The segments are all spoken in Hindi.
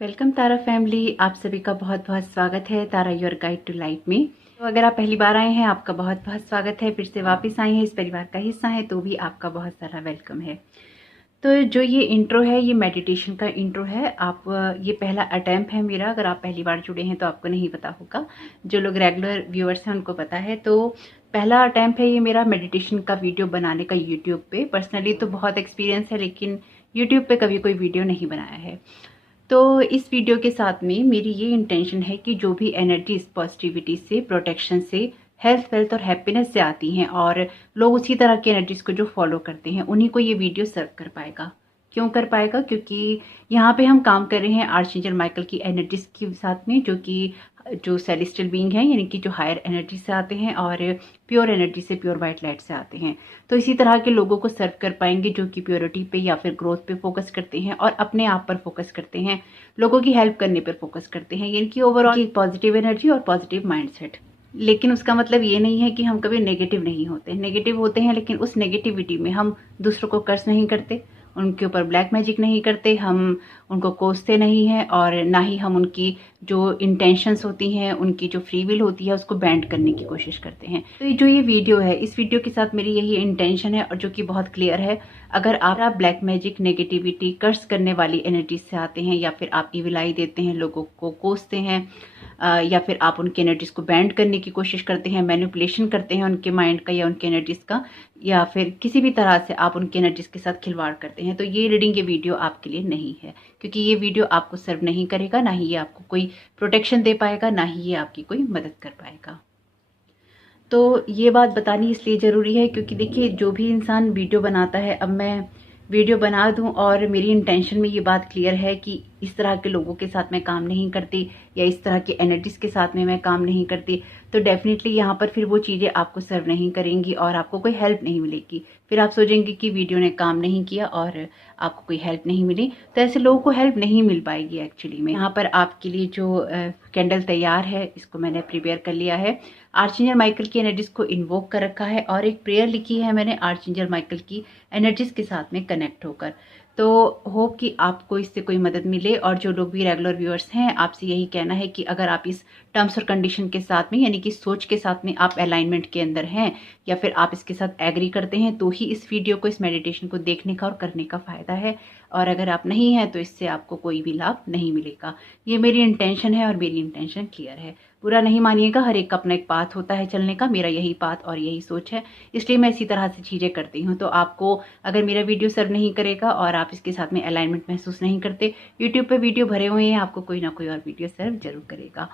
वेलकम तारा फैमिली। आप सभी का बहुत बहुत स्वागत है तारा योर गाइड टू लाइफ में। तो अगर आप पहली बार आए हैं, आपका बहुत बहुत स्वागत है। फिर से वापस आए हैं, इस परिवार का हिस्सा है, तो भी आपका बहुत सारा वेलकम है। तो जो ये इंट्रो है, ये मेडिटेशन का इंट्रो है। आप ये पहला अटेम्प्ट है मेरा। अगर आप पहली बार जुड़े हैं तो आपको नहीं पता होगा, जो लोग रेगुलर व्यूअर्स हैं उनको पता है। तो पहला अटेम्प्ट है ये मेरा मेडिटेशन का वीडियो बनाने का यूट्यूब पे। पर्सनली तो बहुत एक्सपीरियंस है, लेकिन यूट्यूब पे कभी कोई वीडियो नहीं बनाया है। तो इस वीडियो के साथ में मेरी ये इंटेंशन है कि जो भी एनर्जीज पॉजिटिविटी से, प्रोटेक्शन से, हेल्थ वेल्थ और हैप्पीनेस से आती हैं और लोग उसी तरह की एनर्जीज को जो फॉलो करते हैं, उन्हीं को ये वीडियो सर्व कर पाएगा। क्यों कर पाएगा? क्योंकि यहाँ पे हम काम कर रहे हैं आर्चएंजल माइकल की एनर्जीज के साथ में, जो सेलेस्टियल बीइंग है, यानी कि जो हायर एनर्जी से आते हैं और प्योर एनर्जी से, प्योर वाइट लाइट से आते हैं। तो इसी तरह के लोगों को सर्व कर पाएंगे जो कि प्योरिटी पे या फिर ग्रोथ पे फोकस करते हैं और अपने आप पर फोकस करते हैं, लोगों की हेल्प करने पर फोकस करते हैं, यानी कि ओवरऑल पॉजिटिव एनर्जी और पॉजिटिव माइंडसेट। लेकिन उसका मतलब ये नहीं है कि हम कभी नेगेटिव नहीं होते। नेगेटिव होते हैं, लेकिन उस नेगेटिविटी में हम दूसरों को कर्ज नहीं करते, उनके ऊपर ब्लैक मैजिक नहीं करते, हम उनको कोसते नहीं हैं, और ना ही हम उनकी जो इंटेंशंस होती हैं, उनकी जो फ्री विल होती है, उसको बैंड करने की कोशिश करते हैं। तो ये वीडियो है, इस वीडियो के साथ मेरी यही इंटेंशन है, और जो कि बहुत क्लियर है। अगर आप ब्लैक मैजिक, नेगेटिविटी, कर्ज करने वाली एनर्जी से आते हैं, या फिर आप इविल आई देते हैं, लोगों को कोसते हैं, या फिर आप उनकी एनर्जीज को बैंड करने की कोशिश करते हैं, मैनिपुलेशन करते हैं उनके माइंड का या उनकी एनर्जीज का, या फिर किसी भी तरह से आप उनकी एनर्जीज के साथ खिलवाड़ करते हैं, तो ये रीडिंग, ये वीडियो आपके लिए नहीं है। क्योंकि ये वीडियो आपको सर्व नहीं करेगा, ना ही ये आपको कोई प्रोटेक्शन दे पाएगा, ना ही ये आपकी कोई मदद कर पाएगा। तो ये बात बतानी इसलिए ज़रूरी है क्योंकि देखिए, जो भी इंसान वीडियो बनाता है, अब मैं वीडियो बना दूं और मेरी इंटेंशन में ये बात क्लियर है कि इस तरह के लोगों के साथ मैं काम नहीं करती, या इस तरह की एनर्जीज के साथ में मैं काम नहीं करती, तो डेफिनेटली यहाँ पर फिर वो चीज़ें आपको सर्व नहीं करेंगी और आपको कोई हेल्प नहीं मिलेगी। फिर आप सोचेंगे कि वीडियो ने काम नहीं किया और आपको कोई हेल्प नहीं मिली। तो ऐसे लोगों को हेल्प नहीं मिल पाएगी एक्चुअली में। यहाँ पर आपके लिए जो कैंडल तैयार है, इसको मैंने प्रिपेयर कर लिया है। आर्चएंजल माइकल की एनर्जीज को इन्वोक कर रखा है, और एक प्रेयर लिखी है मैंने आर्चएंजल माइकल की एनर्जीज के साथ में कनेक्ट होकर। तो होप कि आपको इससे कोई मदद मिले। और जो लोग भी रेगुलर व्यूअर्स हैं, आपसे यही कहना है कि अगर आप इस टर्म्स और कंडीशन के साथ में, यानी कि सोच के साथ में आप अलाइनमेंट के अंदर हैं, या फिर आप इसके साथ एग्री करते हैं, तो ही इस वीडियो को, इस मेडिटेशन को देखने का और करने का फायदा है। और अगर आप नहीं हैं तो इससे आपको कोई भी लाभ नहीं मिलेगा। ये मेरी इंटेंशन है और मेरी इंटेंशन क्लियर है। बुरा नहीं मानिएगा, हर एक का अपना एक पाथ होता है चलने का। मेरा यही पाथ और यही सोच है, इसलिए मैं इसी तरह से चीज़ें करती हूँ। तो आपको अगर मेरा वीडियो सर्व नहीं करेगा और आप इसके साथ में अलाइनमेंट महसूस नहीं करते, यूट्यूब पे वीडियो भरे हुए हैं, आपको कोई ना कोई और वीडियो सर्व जरूर करेगा।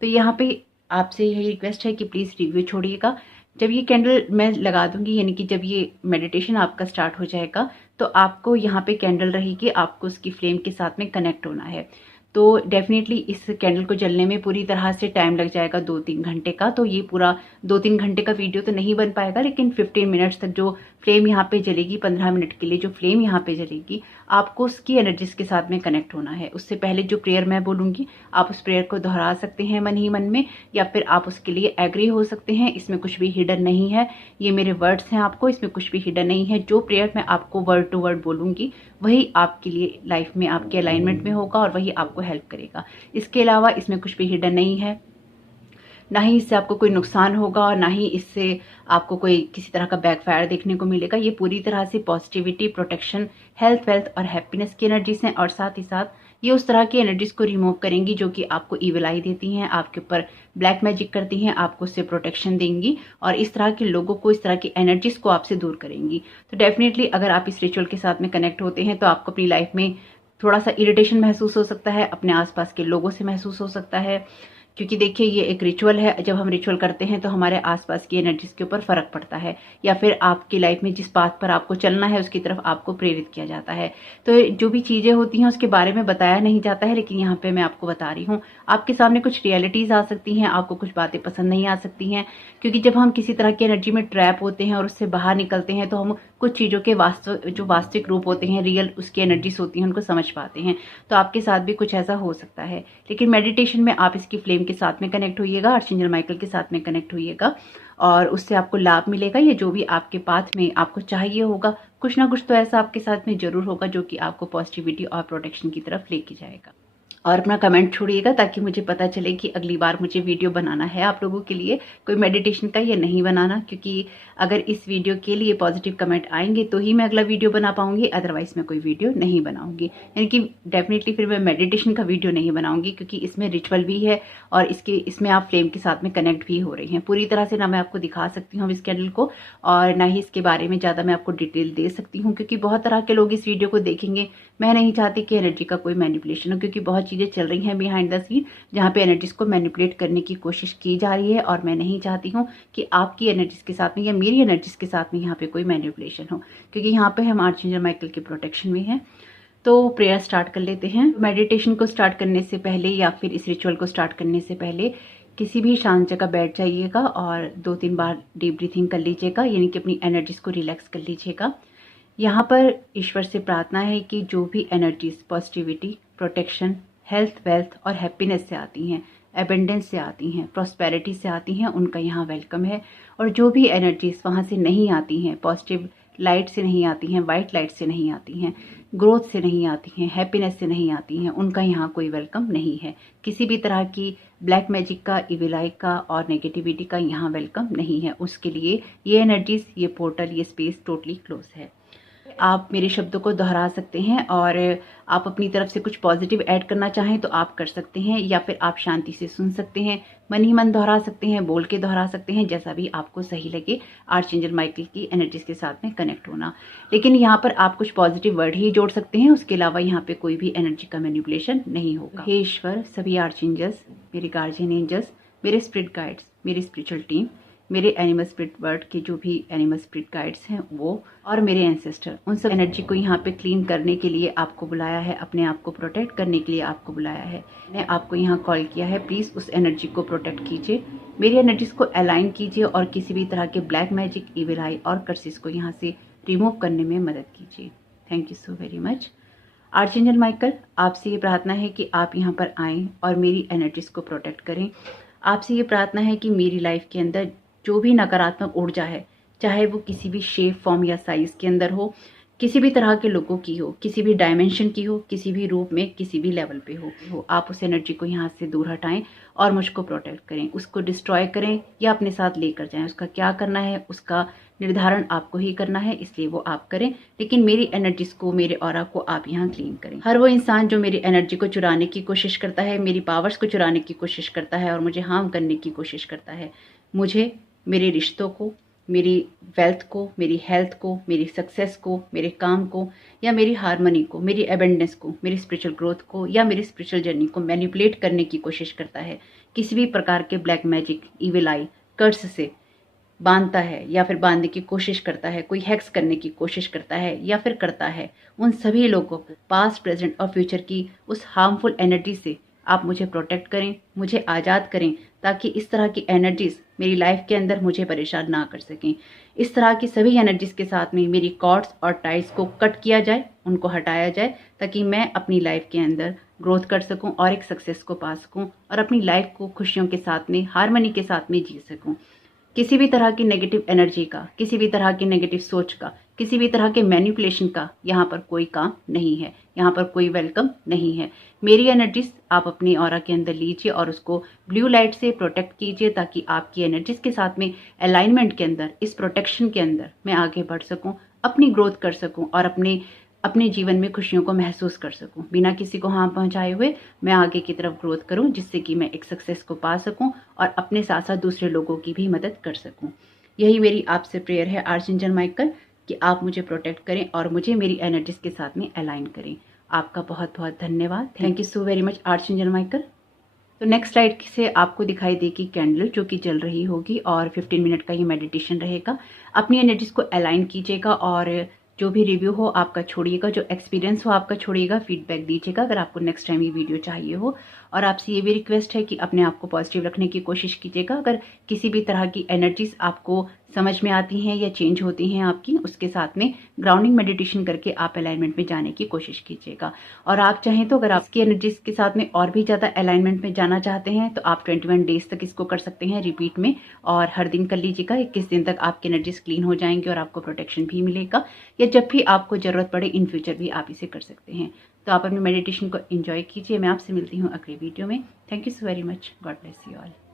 तो यहाँ पे आपसे यही रिक्वेस्ट है कि प्लीज़ रिव्यू छोड़िएगा। जब ये कैंडल मैं लगा दूंगी, यानी कि जब ये मेडिटेशन आपका स्टार्ट हो जाएगा, तो आपको यहाँ पे कैंडल रहेगी, आपको उसकी फ्लेम के साथ में कनेक्ट होना है। तो डेफिनेटली इस कैंडल को जलने में पूरी तरह से टाइम लग जाएगा, 2-3 घंटे का। तो ये पूरा 2-3 घंटे का वीडियो तो नहीं बन पाएगा, लेकिन 15 मिनट्स तक जो फ्लेम यहाँ पे जलेगी, 15 मिनट के लिए जो फ्लेम यहाँ पे जलेगी, आपको उसकी एनर्जीज के साथ में कनेक्ट होना है। उससे पहले जो प्रेयर मैं बोलूँगी, आप उस प्रेयर को दोहरा सकते हैं मन ही मन में, या फिर आप उसके लिए एग्री हो सकते हैं। इसमें कुछ भी हिडन नहीं है, ये मेरे वर्ड्स हैं आपको, इसमें कुछ भी हिडन नहीं है। जो प्रेयर मैं आपको वर्ड टू वर्ड बोलूँगी, वही आपके लिए लाइफ में आपके अलाइनमेंट में होगा और वही आपको हेल्प करेगा। इसके अलावा इसमें कुछ भी हिडन नहीं है, ना ही इससे आपको कोई नुकसान होगा और ना ही इससे आपको कोई किसी तरह का बैकफायर देखने को मिलेगा। ये पूरी तरह से पॉजिटिविटी, प्रोटेक्शन, हेल्थ वेल्थ और हैप्पीनेस की एनर्जीज हैं, और साथ ही साथ ये उस तरह की एनर्जीज को रिमूव करेंगी जो कि आपको इविल आई देती हैं, आपके ऊपर ब्लैक मैजिक करती हैं, आपको उससे प्रोटेक्शन देंगी, और इस तरह के लोगों को, इस तरह की एनर्जीज को आपसे दूर करेंगी। तो डेफिनेटली अगर आप इस रिचुअल के साथ में कनेक्ट होते हैं, तो आपको अपनी लाइफ में थोड़ा सा इरिटेशन महसूस हो सकता है, अपने आसपास के लोगों से महसूस हो सकता है, क्योंकि देखिए ये एक रिचुअल है। जब हम रिचुअल करते हैं तो हमारे आसपास की एनर्जीज के ऊपर फर्क पड़ता है, या फिर आपकी लाइफ में जिस पाथ पर आपको चलना है उसकी तरफ आपको प्रेरित किया जाता है। तो जो भी चीजें होती हैं उसके बारे में बताया नहीं जाता है, लेकिन यहाँ पे मैं आपको बता रही हूँ। आपके सामने कुछ रियलिटीज आ सकती हैं, आपको कुछ बातें पसंद नहीं आ सकती हैं, क्योंकि जब हम किसी तरह की एनर्जी में ट्रैप होते हैं और उससे बाहर निकलते हैं, तो हम कुछ चीज़ों के वास्तविक रूप होते हैं, रियल उसकी एनर्जीज होती हैं, उनको समझ पाते हैं। तो आपके साथ भी कुछ ऐसा हो सकता है, लेकिन मेडिटेशन में आप इसकी फ्लेम के साथ में कनेक्ट होइएगा, आर्चएंजल माइकल के साथ में कनेक्ट होइएगा, और उससे आपको लाभ मिलेगा। ये जो भी आपके पाथ में आपको चाहिए होगा, कुछ ना कुछ तो ऐसा आपके साथ में जरूर होगा जो कि आपको पॉजिटिविटी और प्रोटेक्शन की तरफ लेके जाएगा। और अपना कमेंट छोड़िएगा ताकि मुझे पता चले कि अगली बार मुझे वीडियो बनाना है आप लोगों के लिए कोई मेडिटेशन का या नहीं बनाना, क्योंकि अगर इस वीडियो के लिए पॉजिटिव कमेंट आएंगे तो ही मैं अगला वीडियो बना पाऊंगी, अदरवाइज मैं कोई वीडियो नहीं बनाऊंगी। यानी कि डेफिनेटली फिर मैं मेडिटेशन का वीडियो नहीं बनाऊंगी, क्योंकि इसमें रिचुअल भी है और इसमें आप फ्लेम के साथ में कनेक्ट भी हो रही हैं। पूरी तरह से ना मैं आपको दिखा सकती हूँ इस कैंडल को और ना ही इसके बारे में ज़्यादा मैं आपको डिटेल दे सकती हूँ, क्योंकि बहुत तरह के लोग इस वीडियो को देखेंगे। मैं नहीं चाहती कि एनर्जी का कोई मैनिपुलेशन हो, क्योंकि बहुत चीज़ें चल रही हैं बिहाइंड द सीन जहाँ पे एनर्जीज को मैनिपुलेट करने की कोशिश की जा रही है, और मैं नहीं चाहती हूँ कि आपकी एनर्जीज के साथ में या मेरी एनर्जीज के साथ में यहाँ पे कोई मैनिपुलेशन हो, क्योंकि यहाँ पे हम आर्चएंजल माइकल के प्रोटेक्शन में हैं। तो प्रेयर स्टार्ट कर लेते हैं। मेडिटेशन को स्टार्ट करने से पहले या फिर इस रिचुअल को स्टार्ट करने से पहले किसी भी शांत जगह बैठ जाइएगा और 2-3 बार डीप ब्रीथिंग कर लीजिएगा, यानी कि अपनी एनर्जीज को रिलैक्स कर लीजिएगा। यहाँ पर ईश्वर से प्रार्थना है कि जो भी energies positivity, protection, health, wealth और हैप्पीनेस से आती हैं, एबेंडेंस से आती हैं, प्रॉस्पेरिटी से आती हैं, उनका यहाँ वेलकम है। और जो भी एनर्जीज वहाँ से नहीं आती हैं, पॉजिटिव लाइट से नहीं आती हैं, वाइट लाइट से नहीं आती हैं, ग्रोथ से नहीं आती हैं, हैप्पीनेस से नहीं आती हैं, उनका यहाँ कोई वेलकम नहीं है। किसी भी तरह की ब्लैक मैजिक का, इविल आई का और नेगेटिविटी का यहाँ वेलकम नहीं है। उसके लिए ये एनर्जीज, ये पोर्टल, ये स्पेस टोटली क्लोज है। आप मेरे शब्दों को दोहरा सकते हैं और आप अपनी तरफ से कुछ पॉजिटिव ऐड करना चाहें तो आप कर सकते हैं, या फिर आप शांति से सुन सकते हैं, मन ही मन दोहरा सकते हैं, बोल के दोहरा सकते हैं, जैसा भी आपको सही लगे आर्चएंजल माइकल की एनर्जीज के साथ में कनेक्ट होना। लेकिन यहाँ पर आप कुछ पॉजिटिव वर्ड ही जोड़ सकते हैं, उसके अलावा यहाँ पे कोई भी एनर्जी का मैनिपुलेशन नहीं होगा। हे ईश्वर, सभी आर्चएंजल्स, मेरे गार्जियन एंजल्स, मेरे स्पिरिट गाइड्स, मेरी स्पिरिचुअल टीम, मेरे एनिमल स्पिरिट वर्ल्ड के जो भी एनिमल स्पिरिट गाइड्स हैं वो, और मेरे एंसेस्टर, उन सब एनर्जी को यहाँ पे क्लीन करने के लिए आपको बुलाया है, अपने आप को प्रोटेक्ट करने के लिए आपको बुलाया है। मैंने आपको यहाँ कॉल किया है, प्लीज़ उस एनर्जी को प्रोटेक्ट कीजिए, मेरी एनर्जीज को अलाइन कीजिए और किसी भी तरह के ब्लैक मैजिक, इविल आई और कर्सेस को यहाँ से रिमूव करने में मदद कीजिए। Thank you so very much. Archangel Michael, आपसे ये प्रार्थना है कि आप यहाँ पर आएँ और मेरी एनर्जीज को प्रोटेक्ट करें। आपसे ये प्रार्थना है कि मेरी लाइफ के अंदर जो भी नकारात्मक ऊर्जा है, चाहे वो किसी भी शेप, फॉर्म या साइज के अंदर हो, किसी भी तरह के लोगों की हो, किसी भी डायमेंशन की हो, किसी भी रूप में, किसी भी लेवल पे हो, आप उस एनर्जी को यहाँ से दूर हटाएं और मुझको प्रोटेक्ट करें, उसको डिस्ट्रॉय करें या अपने साथ लेकर जाएं। उसका क्या करना है उसका निर्धारण आपको ही करना है, इसलिए वो आप करें, लेकिन मेरी एनर्जीज को, मेरे ऑरा को आप यहाँ क्लीन करें। हर वो इंसान जो मेरी एनर्जी को चुराने की कोशिश करता है, मेरी पावर्स को चुराने की कोशिश करता है और मुझे हार्म करने की कोशिश करता है, मुझे, मेरे रिश्तों को, मेरी वेल्थ को, मेरी हेल्थ को, मेरी सक्सेस को, मेरे काम को या मेरी हार्मनी को, मेरी एबेंडेंस को, मेरी स्पिरिचुअल ग्रोथ को या मेरी स्पिरिचुअल जर्नी को मैनिपुलेट करने की कोशिश करता है, किसी भी प्रकार के ब्लैक मैजिक, इविल आई, कर्स से बांधता है या फिर बांधने की कोशिश करता है, कोई हैक्स करने की कोशिश करता है या फिर करता है, उन सभी लोगों को पास्ट, प्रेजेंट और फ्यूचर की उस हार्मफुल एनर्जी से आप मुझे प्रोटेक्ट करें, मुझे आज़ाद करें, ताकि इस तरह की एनर्जीज मेरी लाइफ के अंदर मुझे परेशान ना कर सकें। इस तरह की सभी एनर्जीज के साथ में मेरी कॉर्ड्स और टाइज को कट किया जाए, उनको हटाया जाए, ताकि मैं अपनी लाइफ के अंदर ग्रोथ कर सकूं और एक सक्सेस को पा सकूं और अपनी लाइफ को खुशियों के साथ में, हार्मनी के साथ में जी सकूं। किसी भी तरह की नेगेटिव एनर्जी का, किसी भी तरह की नेगेटिव सोच का, किसी भी तरह के मैनिपुलेशन का यहाँ पर कोई काम नहीं है, यहाँ पर कोई वेलकम नहीं है। मेरी एनर्जीज आप अपनी ऑरा के अंदर लीजिए और उसको ब्लू लाइट से प्रोटेक्ट कीजिए, ताकि आपकी एनर्जीज के साथ में अलाइनमेंट के अंदर, इस प्रोटेक्शन के अंदर मैं आगे बढ़ सकूं, अपनी ग्रोथ कर सकूं और अपने जीवन में खुशियों को महसूस कर सकूं, बिना किसी को हार्म पहुंचाए हुए मैं आगे की तरफ ग्रोथ करूं, जिससे कि मैं एक सक्सेस को पा सकूं और अपने साथ साथ दूसरे लोगों की भी मदद कर सकूं। यही मेरी आपसे प्रेयर है आर्चएंजल माइकल, कि आप मुझे प्रोटेक्ट करें और मुझे मेरी एनर्जीज के साथ में अलाइन करें। आपका बहुत बहुत धन्यवाद। Thank you so very much archangel Michael. तो नेक्स्ट स्लाइड से आपको दिखाई देगी कैंडल जो कि जल रही होगी और 15 मिनट का ये मेडिटेशन रहेगा। अपनी एनर्जीज को अलाइन कीजिएगा और जो भी रिव्यू हो आपका छोड़िएगा, जो एक्सपीरियंस हो आपका छोड़िएगा, फीडबैक दीजिएगा अगर आपको नेक्स्ट टाइम ये वीडियो चाहिए हो। और आपसे ये भी रिक्वेस्ट है कि अपने आप को पॉजिटिव रखने की कोशिश कीजिएगा। अगर किसी भी तरह की एनर्जीज आपको समझ में आती हैं या चेंज होती हैं आपकी, उसके साथ में ग्राउंडिंग मेडिटेशन करके आप अलाइनमेंट में जाने की कोशिश कीजिएगा। और आप चाहें तो अगर आपकी एनर्जीज के साथ में और भी ज़्यादा अलाइनमेंट में जाना चाहते हैं तो आप 21 डेज तक इसको कर सकते हैं रिपीट में, और हर दिन कर लीजिएगा। 21 दिन तक आपकी एनर्जीज क्लीन हो जाएंगी और आपको प्रोटेक्शन भी मिलेगा, या जब भी आपको ज़रूरत पड़े इन फ्यूचर भी आप इसे कर सकते हैं। तो आप अपने मेडिटेशन को एंजॉय कीजिए। मैं आपसे मिलती हूँ अगले वीडियो में। Thank you so very much. God bless you all.